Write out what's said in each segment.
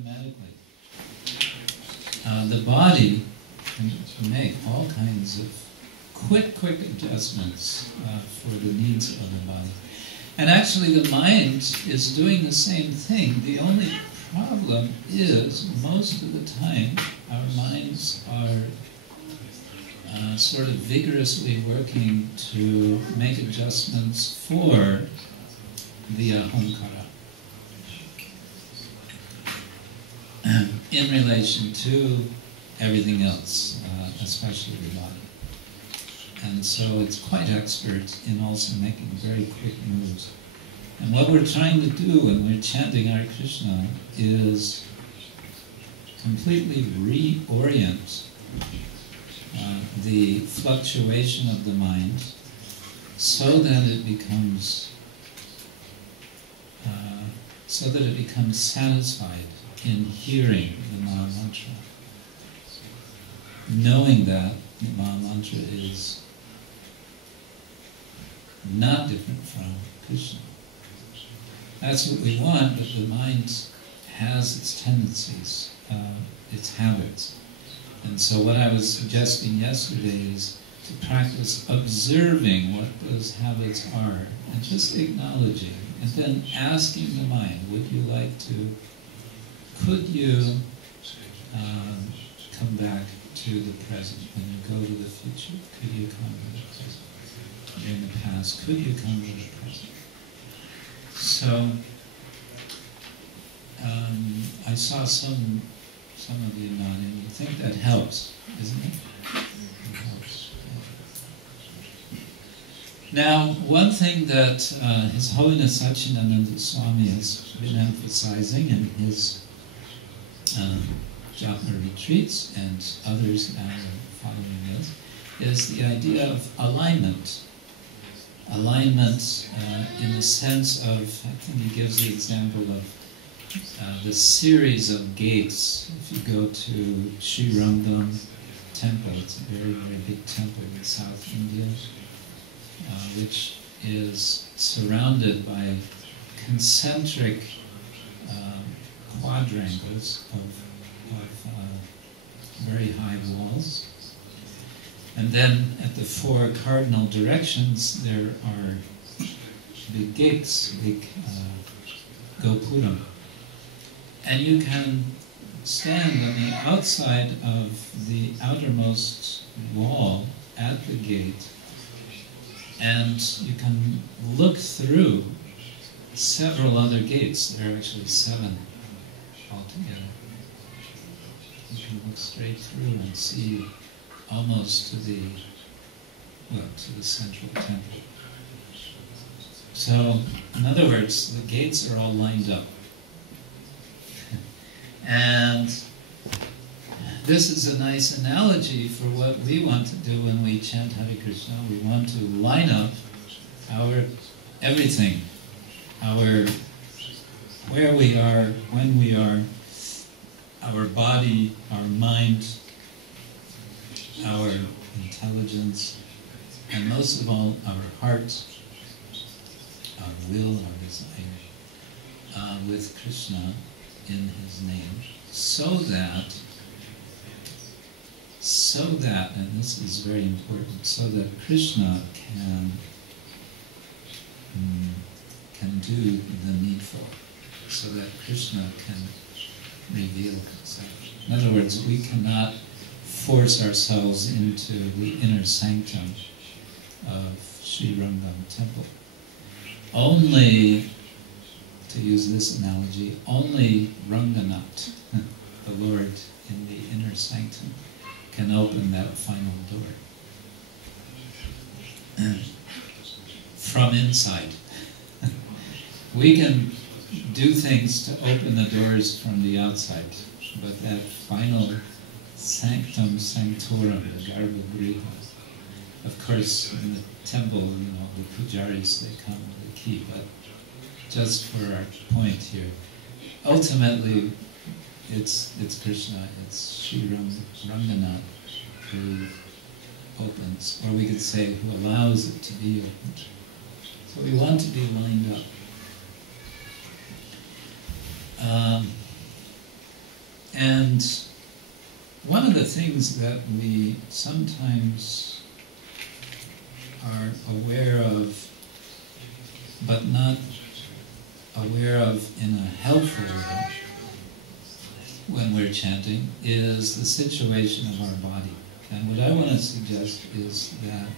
automatically. The body can make all kinds of quick adjustments for the needs of the body. And actually the mind is doing the same thing. The only problem is, most of the time, our minds are sort of vigorously working to make adjustments for the ahamkara in relation to everything else, especially the body. And so it's quite expert in also making very quick moves. And what we're trying to do when we're chanting Hare Krishna is completely reorient the fluctuation of the mind so that it becomes satisfied in hearing the Maha Mantra, knowing that the Maha Mantra is not different from Krishna. That's what we want, but the mind has its tendencies, its habits. And so what I was suggesting yesterday is to practice observing what those habits are and just acknowledging, and then asking the mind, could you come back to the present? When you go to the future, could you come to the present? In the past, could you come to the present? So, I saw some of you nodding. I think that helps, isn't it? It helps. Now, one thing that His Holiness Satchidananda Swami has been emphasizing in his japa retreats, and others now are following this, is the idea of alignment. Alignment in the sense of, I think he gives the example of the series of gates. If you go to Sri Rangam temple, it's a very, very big temple in South India, which is surrounded by concentric quadrangles of very high walls. And then at the four cardinal directions there are big gates, big gopuram. And you can stand on the outside of the outermost wall at the gate, and you can look through several other gates. There are actually 7 altogether. You can look straight through and see almost to the central temple. So, in other words, the gates are all lined up. And this is a nice analogy for what we want to do when we chant Hare Krishna. We want to line up our everything, where we are, when we are, our body, our mind, our intelligence, and most of all, our heart, our will, our desire, with Krishna in His name, so that, and this is very important, so that Krishna can do the needful, so that Krishna can reveal Himself. In other words, we cannot force ourselves into the inner sanctum of Sri Rangam temple. Only, to use this analogy, only Ranganath, the Lord in the inner sanctum, can open that final door. From inside. We can do things to open the doors from the outside, but that final sanctum sanctorum, the garbhagriha, of course, in the temple, the pujaris, they come with the key, but just for our point here, ultimately, it's Krishna, it's Sri Ranganath who opens, or we could say who allows it to be opened. So we want to be lined up. And one of the things that we sometimes are aware of, but not aware of in a helpful way when we're chanting, is the situation of our body. And what I want to suggest is that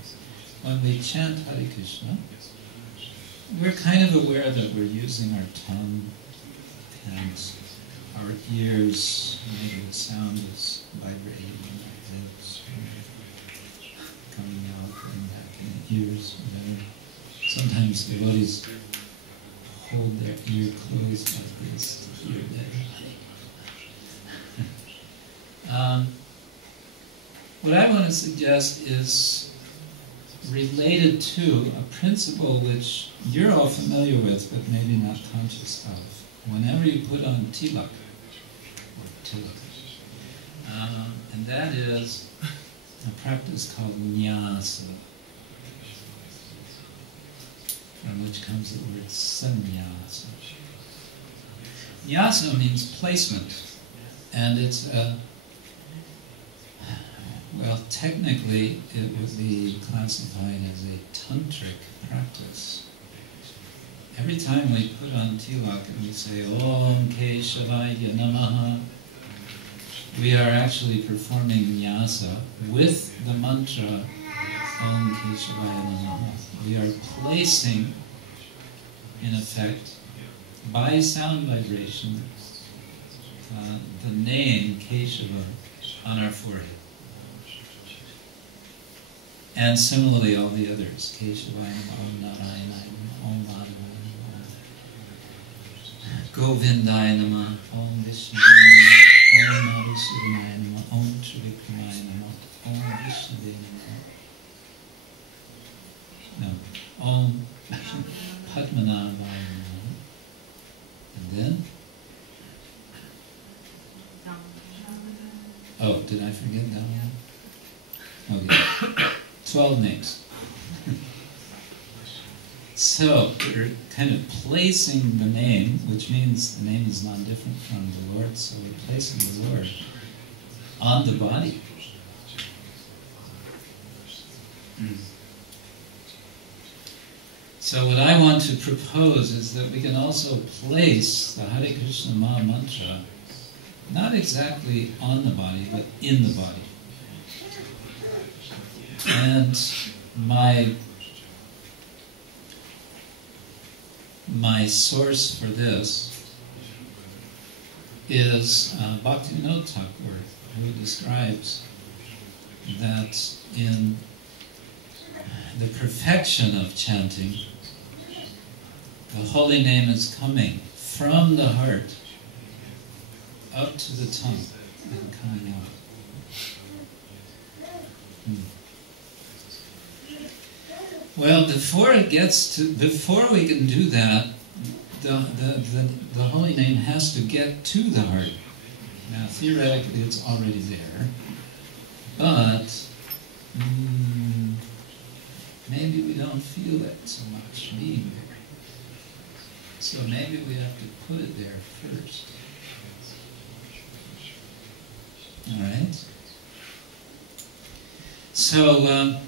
when we chant Hare Krishna, we're kind of aware that we're using our tongue and our ears, maybe the sound is vibrating in our heads, coming out and back in the ears, whatever. Sometimes devotees hold their ear closed like this to hear better. What I want to suggest is related to a principle which you're all familiar with, but maybe not conscious of. Whenever you put on tilak, and that is a practice called nyasa, from which comes the word sannyasa. Nyasa means placement, and it's well, technically it would be classified as a tantric practice. Every time we put on tilak and we say Om Keshavaya Namaha, we are actually performing nyasa with the mantra Om Keshavaya Namaha. We are placing, in effect, by sound vibration, the name Keshava on our forehead. And similarly all the others. Keshavaya Namaha, Om Narayana Namaha, Om Madhai-j, Govindaya Namaha, Om Vishnudaya Namaha, Om Madhusudaya Namaha, Om Trivikramaya Namaha, Om Vishnudaya Namaha. No, Om Padmanabhaya Namaha. And then? Oh, did I forget that one? Okay. 12 names. So, we're kind of placing the name, which means the name is not different from the Lord, so we're placing the Lord on the body. So what I want to propose is that we can also place the Hare Krishna Maha Mantra not exactly on the body, but in the body. And my source for this is Bhaktivinoda Thakur, who describes that in the perfection of chanting, the holy name is coming from the heart up to the tongue and coming out. Well, before we can do that, the holy name has to get to the heart. Now, theoretically, it's already there, but maybe we don't feel it so much being there. So maybe we have to put it there first. All right? So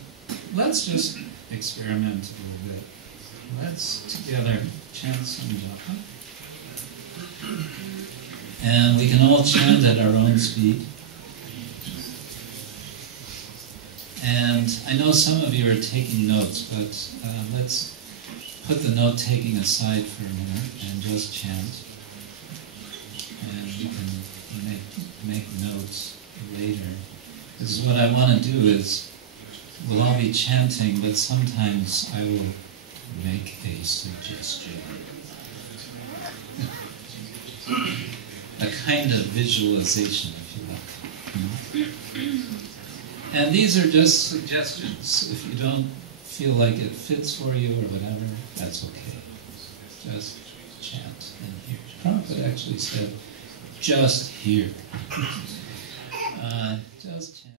let's just experiment a little bit. Let's together chant some japa. And we can all chant at our own speed. And I know some of you are taking notes, but let's put the note-taking aside for a minute and just chant. And you can make notes later. Because what I want to do is, we'll all be chanting, but sometimes I will make a suggestion. A kind of visualization, if you like. And these are just suggestions. If you don't feel like it fits for you or whatever, that's okay. Just chant and hear. Prabhupada actually said, just hear. Just chant.